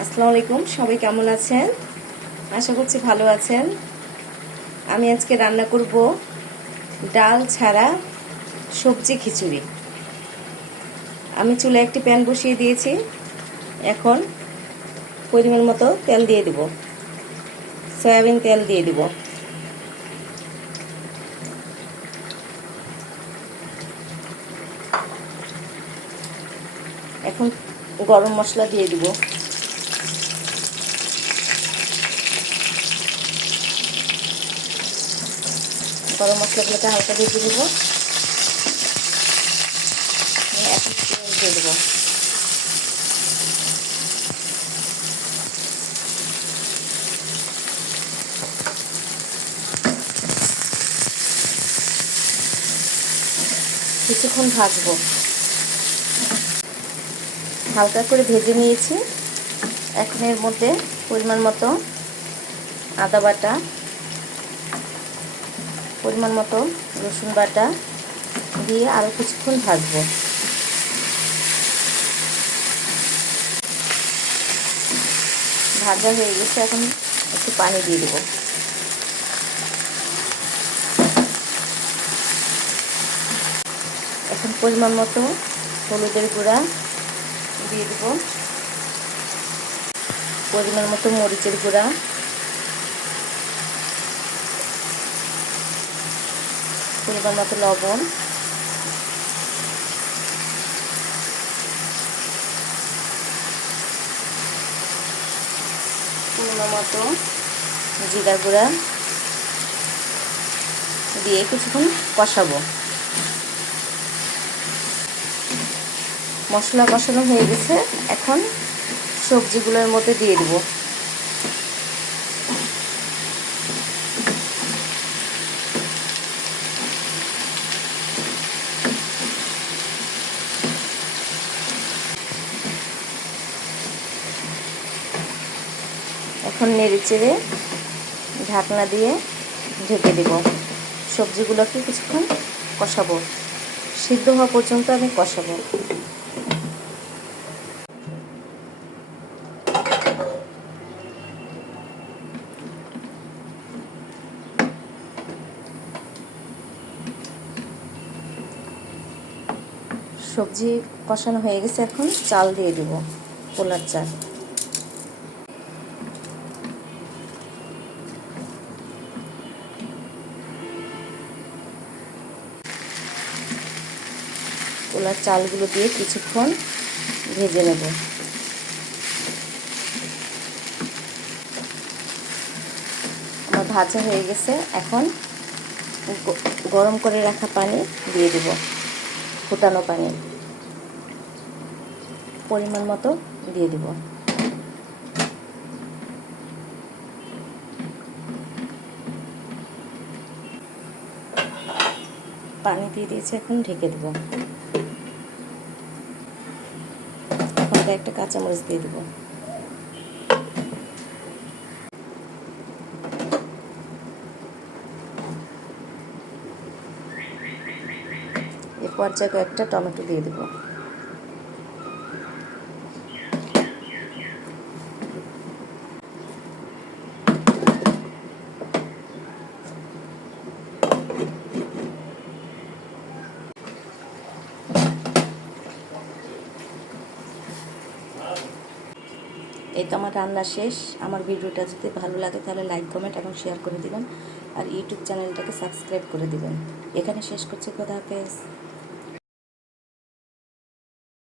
আসসালামু আলাইকুম, সবাই কেমন আছেন? আশা করছি ভালো আছেন। আমি আজকে রান্না করব ডাল ছাড়া সবজি খিচুড়ি। আমি চুলায় একটি প্যান বসিয়ে দিয়েছি। এখন পরিমাণ মতো তেল দিয়ে দেব। সয়াবিন তেল দিয়ে দেব। এখন গরম মশলা দিয়ে দেব। গরম মশলাগুলোকে হালকা ভেজে দেব। এখন দিয়ে দেব। কিছুক্ষণ ভাজবো। হালকা করে ভেজে নিয়েছি। এখন এর মধ্যে পরিমাণ মতো আদা বাটা, পরিমাণ মতো রসুন বাটা দিয়ে আরও কিছুক্ষণ ভাজবো। ভাজা হয়ে গেছে, এখন একটু পানি দিয়ে দেবো। এখন পরিমাণ মতো হলুদের গুঁড়া দিয়ে দেবো, পরিমাণ মতো মরিচের গুঁড়া, পরিমাণ মতো লবণ, পরিমাণ মতো জিরা গুঁড়া দিয়ে কিছুক্ষণ কষাবো। মশলা কষানো হয়ে গেছে, এখন সবজিগুলোর মধ্যে দিয়ে দেবো। এখন নেড়ে চেড়ে ঢাকনা দিয়ে ঢেকে দেব। সবজিগুলোকে কিছুক্ষণ কষাবো, সিদ্ধ হওয়া পর্যন্ত আমি কষাবো। সবজি কষানো হয়ে গেছে, এখন চাল দিয়ে দেব, পোলার চাল। পোলার চালগুলো দিয়ে কিছুক্ষণ ভেজে নেব। আমার ভাজা হয়ে গেছে, এখন গরম করে রাখা পানি দিয়ে দেব, ফুটানো পানি পরিমাণ মতো দিয়ে দেব। পানি দিয়ে দিয়েছি, এখন ঢেকে দেব। এখন একটা কাঁচামরিচ দিয়ে দেব। এই পর্যায়ে একটা টমেটো দিয়ে দেব। এই তো আমার রান্না শেষ। আমার ভিডিওটা যদি ভালো লাগে তাহলে লাইক, কমেন্ট এবং শেয়ার করে দিবেন, আর ইউটিউব চ্যানেলটাকে সাবস্ক্রাইব করে দিবেন। এখানে শেষ করছি। খোদা হাফেজ।